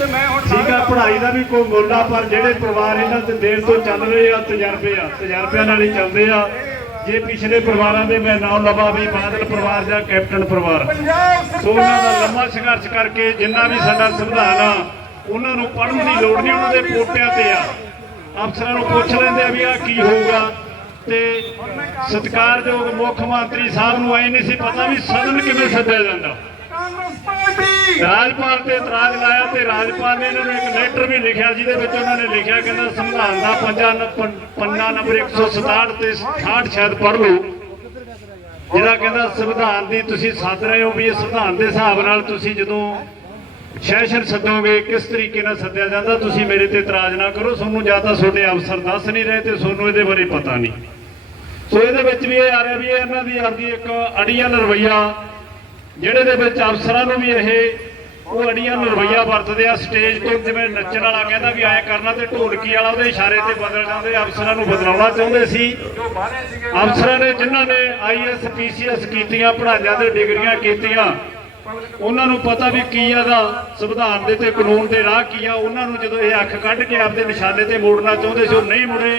ਤੇ ਮੈਂ ਹੁਣ ਠੀਕ ਆ ਪੜ੍ਹਾਈ ਦਾ ਵੀ ਕੋਈ ਮੁੱਲ ਆ ਪਰ ਜਿਹੜੇ ਪਰਿਵਾਰ ਇਹਨਾਂ ਤੇ ਦੇਰ ਤੋਂ ਚੱਲ ਰਹੇ ਆ ਤਜਰਬੇ ਆ ਤਜਰਬਿਆਂ ਨਾਲ ਹੀ ਚੱਲਦੇ ਆ। ਜੇ ਪਿਛਲੇ ਪਰਿਵਾਰਾਂ ਦੇ ਮੈਂ ਨਾਮ ਲਵਾਂ ਵੀ ਬਾਦਲ ਪਰਿਵਾਰ ਜਾਂ ਕੈਪਟਨ ਪਰਿਵਾਰ ਸੋ ਉਹਨਾਂ ਦਾ ਲੰਮਾ ਸੰਘਰਸ਼ ਕਰਕੇ ਜਿੰਨਾ ਵੀ ਸਾਡਾ ਸੰਵਿਧਾਨ ਆ ਉਹਨਾਂ ਨੂੰ ਪੜ੍ਹਨ ਦੀ ਲੋੜ ਨਹੀਂ ਉਹਨਾਂ ਦੇ ਪੋਟਿਆਂ ਤੇ ਆ। ਅਫਸਰਾਂ ਨੂੰ ਪੁੱਛ ਲੈਂਦੇ ਆ ਵੀ ਆ ਕੀ ਹੋਊਗਾ। ਤੇ ਸਤਿਕਾਰਯੋਗ ਮੁੱਖ ਮੰਤਰੀ ਸਾਹਿਬ ਨੂੰ ਐ ਨਹੀਂ ਸੀ ਪਤਾ ਵੀ ਸਦਨ ਕਿਵੇਂ ਸੱਦਿਆ ਜਾਂਦਾ। ਰਾਜਪਾਲ ਤੇ ਇਤਰਾਜ਼ ਲਾਇਆ ਤੇ ਰਾਜਪਾਲ ਨੇ ਇਹਨਾਂ ਨੂੰ ਇੱਕ ਲੈਟਰ ਵੀ ਲਿਖਿਆ, ਜਿਹਦੇ ਵਿੱਚ ਉਹਨਾਂ ਨੇ ਲਿਖਿਆ ਕਹਿੰਦਾ ਸੰਵਿਧਾਨ ਦਾ ਪੰਜਾ ਪੰਨਾ ਨੰਬਰ 167 ਤੇ 68 ਸ਼ਾਇਦ ਪੜ੍ਹ ਲਓ। ਜਿਹੜਾ ਕਹਿੰਦਾ ਸੰਵਿਧਾਨ ਦੀ ਤੁਸੀਂ ਸੱਦ ਰਹੇ ਹੋ ਵੀ ਇਹ ਸੰਵਿਧਾਨ ਦੇ ਹਿਸਾਬ ਨਾਲ ਤੁਸੀਂ ਜਦੋਂ ਸੈਸ਼ਨ ਸੱਦੋਗੇ, ਕਿਸ ਤਰੀਕੇ ਨਾਲ ਸੱਦਿਆ ਜਾਂਦਾ, ਤੁਸੀਂ ਮੇਰੇ ਤੇ ਇਤਰਾਜ਼ ਨਾ ਕਰੋ। ਤੁਹਾਨੂੰ ਜਾਂ ਤਾਂ ਤੁਹਾਡੇ ਅਫਸਰ ਦੱਸ ਨਹੀਂ ਰਹੇ ਤੇ ਤੁਹਾਨੂੰ ਇਹਦੇ ਬਾਰੇ ਪਤਾ ਨਹੀਂ। ਸੋ ਇਹਦੇ ਵਿੱਚ ਵੀ ਇਹ ਆ ਰਿਹਾ ਵੀ ਇਹਨਾਂ ਦੀ ਆਪਦੀ ਇੱਕ ਅੜੀਅਲ ਰਵਈਆ ਜਿਹੜੇ ਦੇ ਵਿੱਚ ਅਫਸਰਾਂ ਨੂੰ ਵੀ ਇਹ ਉਹ ਅੜੀਆਂ ਨੂੰ ਵਰਤਦੇ ਆ, ਸਟੇਜ ਤੋਂ ਜਿਵੇਂ ਨੱਚਣ ਵਾਲਾ ਕਹਿੰਦਾ ਵੀ ਐਂ ਕਰਨਾ ਤੇ ਢੋਲਕੀ ਵਾਲਾ ਉਹਦੇ ਇਸ਼ਾਰੇ ਤੇ ਬਦਲ ਜਾਂਦੇ, ਅਫਸਰਾਂ ਨੂੰ ਬਦਲਾਉਣਾ ਚਾਹੁੰਦੇ ਸੀ। ਜੋ ਬਾਹਰੇ ਸੀਗੇ ਅਫਸਰਾਂ ਨੇ ਜਿਨ੍ਹਾਂ ਨੇ ਆਈਐਸ ਪੀਸੀਐਸ ਕੀਤੀਆਂ, ਪੜ੍ਹਾਈਆਂ ਤੇ ਡਿਗਰੀਆਂ ਕੀਤੀਆਂ, ਉਹਨਾਂ ਨੂੰ ਪਤਾ ਵੀ ਕੀ ਇਹਦਾ ਸੰਵਿਧਾਨ ਦੇ ਤੇ ਕਾਨੂੰਨ ਦੇ ਰਾਹ ਕੀ ਆ, ਉਹਨਾਂ ਨੂੰ ਜਦੋਂ ਇਹ ਅੱਖ ਕੱਢ ਕੇ ਆਪਦੇ ਨਿਸ਼ਾਨੇ ਤੇ ਮੋੜਨਾ ਚਾਹੁੰਦੇ ਸੀ, ਉਹ ਨਹੀਂ ਮੁੜੇ।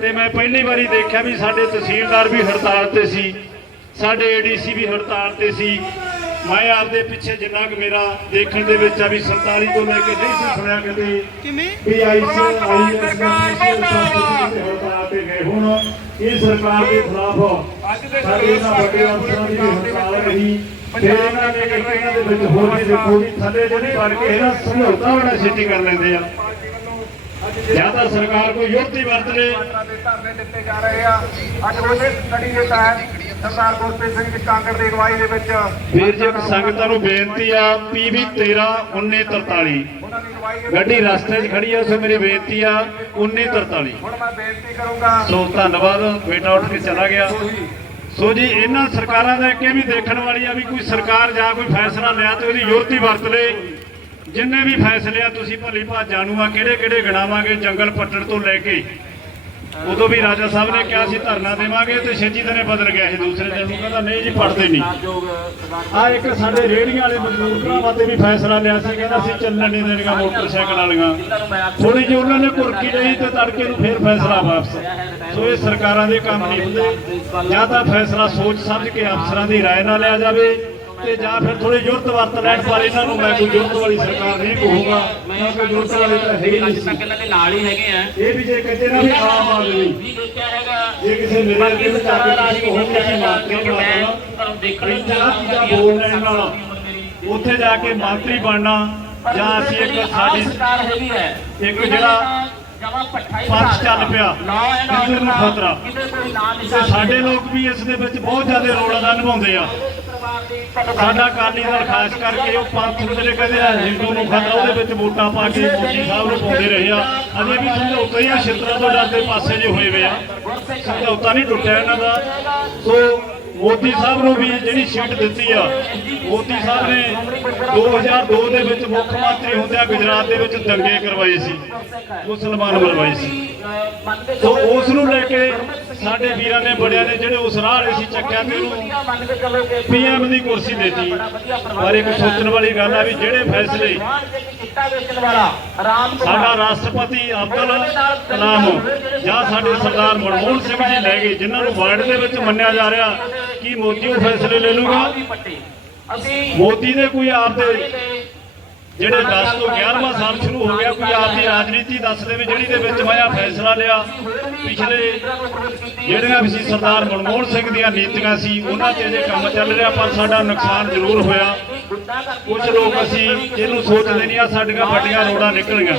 ਤੇ ਮੈਂ ਪਹਿਲੀ ਵਾਰੀ ਦੇਖਿਆ ਵੀ ਸਾਡੇ ਤਹਿਸੀਲਦਾਰ ਵੀ ਹੜਤਾਲ ਤੇ ਸੀ। ਸਾਡੇ ਏਡੀਸੀ ਵੀ ਹੜਤਾਲ ਤੇ ਸੀ। ਮੈਂ ਆਪਦੇ ਪਿੱਛੇ ਜਿੰਨਾ ਕੁ ਮੇਰਾ ਦੇਖਣ ਦੇ ਵਿੱਚ ਆ ਵੀ 47 ਤੋਂ ਲੈ ਕੇ ਨਹੀਂ ਸੀ ਸੁਣਿਆ ਕਦੇ ਕਿਵੇਂ? ਵੀ ਆਈਸੀ ਆਈਐਸ ਹੜਤਾਲ ਤੇ ਗਏ। ਹੁਣ ਇਹ ਸਰਕਾਰ ਦੇ ਖਿਲਾਫ ਅੱਜ ਦੇ ਸਾਡੇ ਇਹਨਾਂ ਵੱਡੇ ਅਫਸਰਾਂ ਦੀ ਹੜਤਾਲ ਰਹੀ। ਨੇ ਇੱਕ ਇਹਨਾਂ ਦੇ ਵਿੱਚ ਹੋਰ ਵੀ ਦੇਖੋ ਵੀ ਥੱਲੇ ਜਿਹੜੀ ਬਣ ਕੇ ਇਹਨਾਂ ਸਮਝੌਤਾ ਬੜਾ ਛੇਤੀ ਕਰ ਲੈਂਦੇ ਆ। ਜਾਂ ਤਾਂ ਸਰਕਾਰ ਕੋਈ ਯੁਕਤੀ ਵਰਤ ਲੇ। ਦੇ ਧਰਨੇ ਦਿੱਤੇ ਜਾ ਰਹੇ ਆ। ਅੱਜ ਉਹਦੇ ਸਟੱਡੀ ਦੇ ਤਹਿਤ ਸਰਦਾਰ ਗੁਰਪ੍ਰੀਤ ਸਿੰਘ ਜੀ ਕਾਂਗੜ ਦੀ ਅਗਵਾਈ ਦੇ ਵਿੱਚ ਵੀਰ ਜੀ ਇੱਕ ਸੰਗਤਾਂ ਨੂੰ ਬੇਨਤੀ ਆ ਪੀਵੀ 13 1943 ਉਹਨਾਂ ਦੀ ਅਗਵਾਈ ਦੇ ਗੱਡੀ ਰਸਤੇ 'ਚ ਖੜੀ ਆ ਸੋ ਮੇਰੀ ਬੇਨਤੀ ਆ 1943 ਹੁਣ ਮੈਂ ਬੇਨਤੀ ਕਰੂੰਗਾ। ਸੋ ਧੰਨਵਾਦ ਬੇਟਾ ਉੱਠ ਕੇ ਚਲਾ ਗਿਆ। ਸੋ ਜੀ। ਇਹਨਾਂ ਸਰਕਾਰਾਂ ਦਾ ਇਹ ਵੀ ਦੇਖਣ ਵਾਲੀ ਆ ਵੀ ਕੋਈ ਸਰਕਾਰ ਜਾਂ ਕੋਈ ਫੈਸਲਾ ਲਿਆ ਤੇ ਉਹਦੀ ਯੁਰਤੀ ਵਰਤ ਲੇ। ਜਿੰਨੇ ਵੀ ਫੈਸਲੇ ਆ ਤੁਸੀਂ ਭਲੀ ਭਾਜਾਂ ਨੂੰ ਆ ਕਿਹੜੇ ਕਿਹੜੇ ਗਣਾਵਾਂਗੇ ਜੰਗਲ ਪੱਟਣ ਤੋਂ ਲੈ ਕੇ। ਉਦੋਂ ਵੀ ਰਾਜਾ ਸਾਹਿਬ ਨੇ ਕਿਹਾ ਸੀ ਧਰਨਾ ਦੇਵਾਂਗੇ ਤੇ ਛੇਤੀ ਦਿਨੇ ਬਦਲ ਗਿਆ ਇਹ ਦੂਸਰੇ ਦਿਨ ਨੂੰ ਕਹਿੰਦਾ ਨਹੀਂ ਜੀ ਪੜਦੇ ਨਹੀਂ ਆ ਇੱਕ ਸਾਡੇ ਰੇਹੜੀਆਂ ਵਾਲੇ ਮਜ਼ਦੂਰ ਭਰਾਵਾਂ ਤੇ ਵੀ ਫੈਸਲਾ ਲਿਆ ਸੀ ਕਹਿੰਦਾ ਸੀ ਚੱਲਣ ਨਹੀਂ ਦੇਣੀਆਂ ਮੋਟਰਸਾਈਕਲ ਵਾਲੀਆਂ ਥੋੜੀ ਜਿਹੀ ਉਹਨਾਂ ਨੇ ਕੁਰਕੀ ਲਈ ਤੇ ਤੜਕੇ ਨੂੰ ਫੇਰ ਫੈਸਲਾ ਵਾਪਸ ਸੋ ਇਹ ਸਰਕਾਰਾਂ ਦੇ ਕੰਮ ਨਹੀਂ ਹੁੰਦੇ ਜਾਂ ਤਾਂ ਫੈਸਲਾ ਸੋਚ ਸਮਝ ਕੇ ਅਫਸਰਾਂ ਦੀ رائے ਨਾਲ ਲਿਆ ਜਾਵੇ ਤੇ ਜਾਂ ਫਿਰ ਥੋੜੀ ਜੁਰਤ ਵਰਤ ਲੈਣ ਪਰ ਇਹਨਾਂ ਨੂੰ ਮੈਂ ਕੋਈ ਜੁਰਤ ਵਾਲੀ ਸਰਕਾਰ ਨਹੀਂ ਕਹੂੰਗਾ ਕਿਉਂਕਿ ਜੁਰਤ ਵਾਲੇ ਤਾਂ ਹੈ ਹੀ ਨਹੀਂ ਸੀ। ਇਹਨਾਂ ਦੇ ਨਾਲ ਹੀ ਹੈਗੇ ਆ ਇਹ ਵੀ ਜੇ ਕੱਜੇ ਨਾ ਵੀ ਆਮ ਆਦਮੀ ਵੀ ਦੇਖਿਆ ਹੈਗਾ ਜੇ ਕਿਸੇ ਮੇਰੇ ਬਾਕੀ ਅੱਗੇ ਜਾ ਕੇ ਕਿਸੇ ਨੂੰ ਦੇਖਿਆ ਕਿਸੇ ਮਾਤਰੀ ਕਿਉਂਕਿ ਮੈਂ ਤੁਹਾਨੂੰ ਦੇਖਣ ਨੂੰ ਚਾਹ ਚੀਜ਼ਾਂ ਬੋਲ ਲੈਣ ਨਾਲ ਉੱਥੇ ਜਾ ਕੇ ਮੰਤਰੀ ਬਣਨਾ ਜਾਂ ਅਸੀਂ ਇੱਕ ਸਾਡੀ ਸਰਕਾਰ ਹੈਗੀ ਹੈ ਇੱਕ ਜਿਹੜਾ ਜਮਾ ਪੱਠਾ ਹੀ ਪੰਥ ਚੱਲ ਪਿਆ ਹਿੰਦੂ ਨੂੰ ਖਤਰਾ। ਕੋਈ ਨਾਂ ਸਾਡੇ ਲੋਕ ਵੀ ਇਸ ਦੇ ਵਿੱਚ ਬਹੁਤ ਜ਼ਿਆਦਾ ਰੋਲ ਅਦਾ ਨਿਭਾਉਂਦੇ ਆ। ਸਾਡਾ ਅਕਾਲੀ ਦਲ ਖਾਸ ਕਰਕੇ ਉਹ ਪੰਥ ਨੂੰ ਜਿਹੜੇ ਕਹਿੰਦੇ ਆ, ਹਿੰਦੂ ਨੂੰ ਖਤਰਾ, ਉਹਦੇ ਵਿੱਚ ਵੋਟਾਂ ਪਾ ਕੇ ਮੋਦੀ ਸਾਹਿਬ ਨੂੰ ਪਾਉਂਦੇ ਰਹੇ ਆ। ਅਜੇ ਵੀ ਸਮਝੌਤੇ ਹੀ ਆ, ਛਿੱਤਰਾਂ ਤੋਂ ਡਰਦੇ ਪਾਸੇ ਜੇ ਹੋਏ ਵੇ ਆ। ਸਮਝੌਤਾ ਨਹੀਂ ਟੁੱਟਿਆ ਇਹਨਾਂ ਦਾ। ਸੋ ਮੋਦੀ ਸਾਹਿਬ ਨੂੰ ਵੀ ਜਿਹੜੀ ਸੀਟ ਦਿੱਤੀ ਆ, ਮੋਦੀ ਸਾਹਿਬ ਨੇ 2002 ਦੇ ਵਿੱਚ ਮੁੱਖ ਮੰਤਰੀ ਹੁੰਦਿਆਂ ਗੁਜਰਾਤ ਦੇ ਵਿੱਚ ਦੰਗੇ ਕਰਵਾਏ ਸੀ, ਮੁਸਲਮਾਨ ਮਰਵਾਏ ਸੀ। ਸੋ ਉਸ ਨੂੰ ਲੈ ਕੇ ਸਾਡੇ ਵੀਰਾਂ ਨੇ ਬੜਿਆਂ ਨੇ ਜਿਹੜੇ ਉਸ ਰਾਹ ਵਾਲੇ ਚੱਕਿਆ ਤੇ ਉਹਨੂੰ ਪੀਐਮ ਦੀ ਕੁਰਸੀ ਦੇਤੀ। ਪਰ ਇੱਕ ਸੋਚਣ ਵਾਲੀ ਗੱਲ ਆ ਵੀ ਜਿਹੜੇ ਫੈਸਲੇ ਸਾਡਾ ਰਾਸ਼ਟਰਪਤੀ ਅਬਦੁਲ ਕਲਾਮ ਜਾਂ ਸਾਡੇ ਸਰਦਾਰ ਮਨਮੋਹਨ ਸਿੰਘ ਜੀ ਲੈ ਗਏ, ਜਿਨ੍ਹਾਂ ਨੂੰ ਵਰਲਡ ਦੇ ਵਿੱਚ ਮੰਨਿਆ ਜਾ ਰਿਹਾ ਕੀ ਮੋਦੀ ਉਹ ਫੈਸਲੇ ਲੈ ਲੂਗਾ? ਮੋਦੀ ਨੇ ਕੋਈ ਆਪਦੇ ਜਿਹੜੇ 10 ਤੋਂ 11ਵਾਂ ਸਾਲ ਸ਼ੁਰੂ ਹੋ ਗਿਆ, ਕੋਈ ਆਪਦੀ ਰਾਜਨੀਤੀ ਦੱਸ ਦੇਵੇ ਜਿਹੜੀ ਦੇ ਵਿੱਚ ਮੈਂ ਆਹ ਫੈਸਲਾ ਲਿਆ। ਪਿਛਲੇ ਜਿਹੜੀਆਂ ਵੀ ਸਰਦਾਰ ਮਨਮੋਹਨ ਸਿੰਘ ਦੀਆਂ ਨੀਤੀਆਂ ਸੀ, ਉਹਨਾਂ ਤੇ ਅਜੇ ਕੰਮ ਚੱਲ ਰਿਹਾ, ਪਰ ਸਾਡਾ ਨੁਕਸਾਨ ਜ਼ਰੂਰ ਹੋਇਆ। ਕੁਝ ਲੋਕ ਅਸੀਂ ਇਹਨੂੰ ਸੋਚਦੇ ਨਹੀਂ ਆ, ਸਾਡੀਆਂ ਵੱਡੀਆਂ ਰੋਡਾਂ ਨਿਕਲੀਆਂ।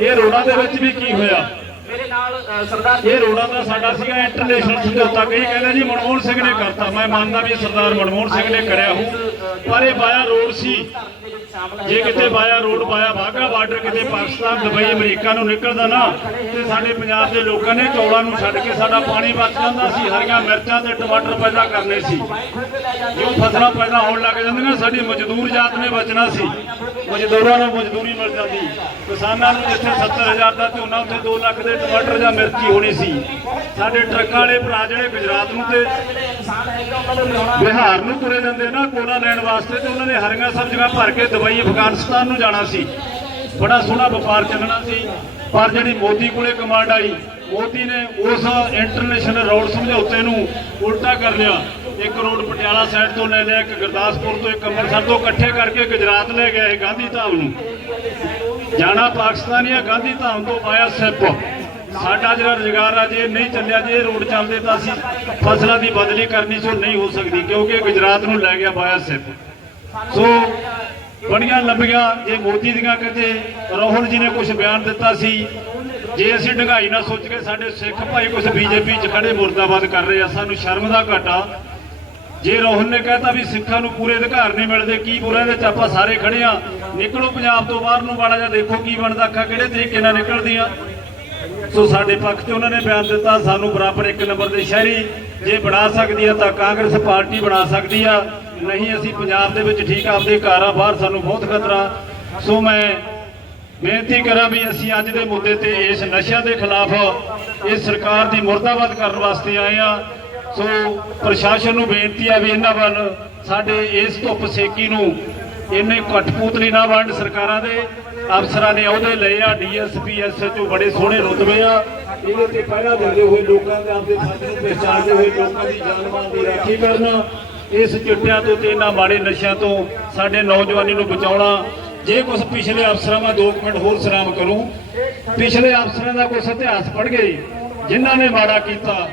ਇਹ ਰੋਡਾਂ ਦੇ ਵਿੱਚ ਵੀ ਕੀ ਹੋਇਆ? ਮੇਰੇ ਨਾਲ ਸਰਦਾਰ ਇਹ ਰੋਡਾਂ ਦਾ ਸਾਡਾ ਸੀਗਾ ਇੰਟਰਨੈਸ਼ਨਲ ਸਮਝੌਤਾ ਕਈ ਕਹਿੰਦੇ ਜੀ ਮਨਮੋਹਨ ਸਿੰਘ ਨੇ ਕਰਤਾ। ਮੈਂ ਮੰਨਦਾ ਵੀ ਸਰਦਾਰ ਮਨਮੋਹਨ ਸਿੰਘ ਨੇ ਕਰਿਆ ਹੋ ਪਰ ਇਹ ਬਾਇਆ ਰੋਡ ਸੀ। ਜੇ ਕਿਤੇ via road via Wagah border ਕਿਤੇ ਪਾਕਿਸਤਾਨ ਦੁਬਈ ਅਮਰੀਕਾ ਨੂੰ ਨਿਕਲਦਾ ਨਾ ਤੇ ਸਾਡੇ ਪੰਜਾਬ ਦੇ ਲੋਕਾਂ ਨੇ ਚੌਲਾਂ ਨੂੰ ਛੱਡ ਕੇ ਸਾਡਾ ਪਾਣੀ ਬਚ ਜਾਂਦਾ ਸੀ ਹਰੀਆਂ ਮਿਰਚਾਂ ਤੇ ਟਮਾਟਰ ਪੈਦਾ ਕਰਨੇ ਸੀ। ਜੋ ਫਸਲਾਂ ਪੈਦਾ ਹੋਣ ਲੱਗ ਜਾਂਦੀਆਂ ਸਾਡੀ ਮਜ਼ਦੂਰ ਜਾਤ ਨੇ ਬਚਣਾ ਸੀ। ਮਜ਼ਦੂਰਾਂ ਨੂੰ ਮਜ਼ਦੂਰੀ ਮਿਲ ਜਾਂਦੀ। ਕਿਸਾਨਾਂ ਨੂੰ ਜਿੱਥੇ 70000 ਦਾ ਝੋਨਾ ਉੱਥੇ 2 ਲੱਖ ਦੇ ਟਮਾਟਰ ਜਾਂ ਮਿਰਚੀ ਹੋਣੀ ਸੀ। ਸਾਡੇ ਟਰੱਕਾਂ ਵਾਲੇ ਭਰਾ ਜਿਹੜੇ ਗੁਜਰਾਤ ਨੂੰ ਤੇ ਬਿਹਾਰ ਨੂੰ ਤੁਰੇ ਜਾਂਦੇ ਨਾ ਕੋਲਾ ਲੈਣ ਵਾਸਤੇ ਤੇ ਉਹਨਾਂ ਨੇ ਹਰੀਆਂ ਸਬਜ਼ੀਆਂ ਭਰ ਕੇ ਦੁਬਈ ਅਫਗਾਨਿਸਤਾਨ ਨੂੰ ਜਾਣਾ ਸੀ। ਬੜਾ ਸੋਹਣਾ ਵਪਾਰ ਚੱਲਣਾ ਸੀ। ਪਰ ਜਿਹੜੀ ਮੋਦੀ ਕੋਲੇ ਕਮਾਂਡ ਆਈ, ਮੋਦੀ ਨੇ ਉਸ ਇੰਟਰਨੈਸ਼ਨਲ ਰੋਡ ਸਮਝੌਤੇ ਨੂੰ ਉਲਟਾ ਕਰ ਲਿਆ। ਇੱਕ ਰੋਡ ਪਟਿਆਲਾ ਸਾਈਡ ਤੋਂ ਲੈ ਲਿਆ, ਇੱਕ ਗੁਰਦਾਸਪੁਰ ਤੋਂ, ਇੱਕ ਅੰਮ੍ਰਿਤਸਰ ਤੋਂ ਇਕੱਠੇ ਕਰਕੇ ਗੁਜਰਾਤ ਲੈ ਗਿਆ ਇਹ ਗਾਂਧੀ ਧਾਮ ਨੂੰ। ਜਾਣਾ ਪਾਕਿਸਤਾਨ ਜਾਂ ਗਾਂਧੀ ਧਾਮ ਤੋਂ ਆਇਆ ਸਿਪ। ਸਾਡਾ ਜਿਹੜਾ ਰੁਜ਼ਗਾਰ ਆ ਜੇ ਨਹੀਂ ਚੱਲਿਆ, ਜੇ ਰੋਡ ਚੱਲਦੇ ਤਾਂ ਅਸੀਂ ਫਸਲਾਂ ਦੀ ਬਦਲੀ ਕਰਨੀ ਸੋ ਨਹੀਂ ਹੋ ਸਕਦੀ, ਕਿਉਂਕਿ ਗੁਜਰਾਤ ਨੂੰ ਲੈ ਗਿਆ ਬਾਇਆ ਸਿੱਪ। ਸੋ ਬੜੀਆਂ ਲੰਬੀਆਂ ਜੇ ਮੋਦੀ ਦੀਆਂ ਕਿਤੇ ਰਾਹੁਲ ਜੀ ਨੇ ਕੁਝ ਬਿਆਨ ਦਿੱਤਾ ਸੀ। ਜੇ ਅਸੀਂ ਢੰਗਾਈ ਨਾ ਸੋਚ ਕੇ ਸਾਡੇ ਸਿੱਖ ਭਾਈ ਕੁਝ ਬੀਜੇਪੀ 'ਚ ਖੜੇ ਮੁਰਦਾਬਾਦ ਕਰ ਰਹੇ ਆ, ਸਾਨੂੰ ਸ਼ਰਮ ਦਾ ਘਾਟਾ। ਜੇ ਰਾਹੁਲ ਨੇ ਕਹਿਤਾ ਵੀ ਸਿੱਖਾਂ ਨੂੰ ਪੂਰੇ ਅਧਿਕਾਰ ਨਹੀਂ ਮਿਲਦੇ, ਕੀ ਬੁਰਾ ਇਹਦੇ ਚ ਆਪਾਂ ਸਾਰੇ ਖੜੇ ਆ। ਨਿਕਲੋ ਪੰਜਾਬ ਤੋਂ ਬਾਹਰ ਨੂੰ ਵਾਲਾ ਜਾਂ ਦੇਖੋ ਕੀ ਬਣਦਾ, ਅੱਖਾਂ ਕਿਹੜੇ ਤਰੀਕੇ ਨਾਲ ਨਿਕਲਦੀਆਂ। ਸੋ ਸਾਡੇ ਪੱਖ 'ਚ ਉਹਨਾਂ ਨੇ ਬਿਆਨ ਦਿੱਤਾ, ਸਾਨੂੰ ਬਰਾਬਰ ਇੱਕ ਨੰਬਰ ਦੇ ਸ਼ਹਿਰੀ ਜੇ ਬਣਾ ਸਕਦੀ ਆ ਤਾਂ ਕਾਂਗਰਸ ਪਾਰਟੀ ਬਣਾ ਸਕਦੀ ਆ। ਨਹੀਂ, ਅਸੀਂ ਪੰਜਾਬ ਦੇ ਵਿੱਚ ਠੀਕ ਆਪਦੇ ਘਰ ਆ, ਬਾਹਰ ਸਾਨੂੰ ਬਹੁਤ ਖਤਰਾ। ਸੋ ਮੈਂ ਬੇਨਤੀ ਕਰਾਂ ਵੀ ਅਸੀਂ ਅੱਜ ਦੇ ਮੁੱਦੇ ਤੇ ਇਸ ਨਸ਼ਿਆਂ ਦੇ ਖਿਲਾਫ, ਇਸ ਸਰਕਾਰ ਦੀ ਮੁਰਦਾਬਾਦ ਕਰਨ ਵਾਸਤੇ ਆਏ ਆ। ਸੋ ਪ੍ਰਸ਼ਾਸਨ ਨੂੰ ਬੇਨਤੀ ਆ ਵੀ ਇਹਨਾਂ ਵੱਲ ਸਾਡੇ ਇਸ ਧੁੱਪ ਸੇਕੀ ਨੂੰ ਇੰਨੇ ਕਠਪੂਤਲੀ ਨਾ ਵੰਡ ਸਰਕਾਰਾਂ ਦੇ, ਅਫਸਰਾਂ ਨੇ ਉਹਦੇ ਲਏ ਆ, ਡੀਐਸਪੀ, ਐਸਐਚਓ ਬੜੇ ਸੋਹਣੇ ਰੁਤਬੇ ਆ। ਇਹਦੇ ਤੇ ਪਹਿਰਾ ਦਿੰਦੇ ਹੋਏ ਲੋਕਾਂ ਦੇ ਆਪਦੇ ਫਰਜ਼ ਨੂੰ ਪਛਾਣਦੇ ਹੋਏ ਲੋਕਾਂ ਦੀ ਜਾਨ ਮਾਲ ਦੀ ਰਾਖੀ ਕਰਨਾ। ਇਸ ਚਿੱਟਿਆਂ ਤੋਂ ਤੇ ਇਹਨਾਂ ਮਾੜੇ ਨਸ਼ਿਆਂ ਤੋਂ ਸਾਡੇ ਨੌਜਵਾਨੀ ਨੂੰ ਬਚਾਉਣਾ। ਜੇ ਕੁਝ ਪਿਛਲੇ ਅਫਸਰਾਂ ਮੈਂ 2 ਮਿੰਟ ਹੋਰ ਸਲਾਮ ਕਰੂੰ। ਪਿਛਲੇ ਅਫਸਰਾਂ ਦਾ ਕੁਝ ਇਤਿਹਾਸ ਪੜ੍ਹ ਗਏ। ਜਿਨ੍ਹਾਂ ਨੇ ਮਾੜਾ ਕੀਤਾ,